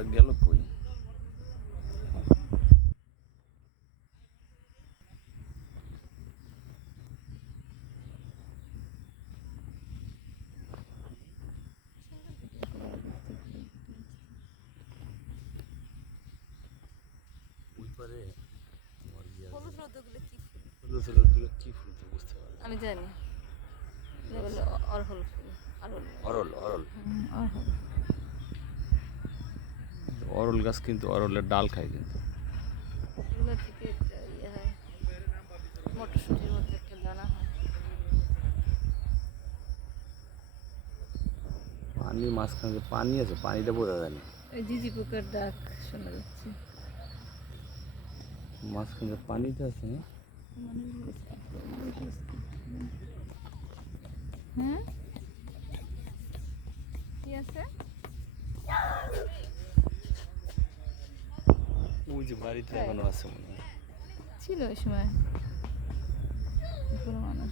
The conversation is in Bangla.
ওরা গেল কই? ওই পারে তোমার হলুদ রোদগুলো কি ফুল? হলুদ কি ফুল তো বুঝতে পারলাম। আমি জানি এগুলো অরহল ফুল। অরল অরল অরহল অরল গাছ কিন্তু অরলের ডাল খায় কিন্তু। এগুলো থেকে একটা ইয়ে হয়, মটরশুঁটির মধ্যে একটা দানা হয়। পানি মাঝখানে যে পানি আছে পানিটা বোঝা যায় না। ওই ঝিঝি পোকার ডাক শোনা যাচ্ছে। মাঝখানে যে পানিটা আছে না, হ্যাঁ কি আছে? ওই যে বাড়িতে এখনো আছে মনে হয়। ছিল ওই সময় কোনো মানুষ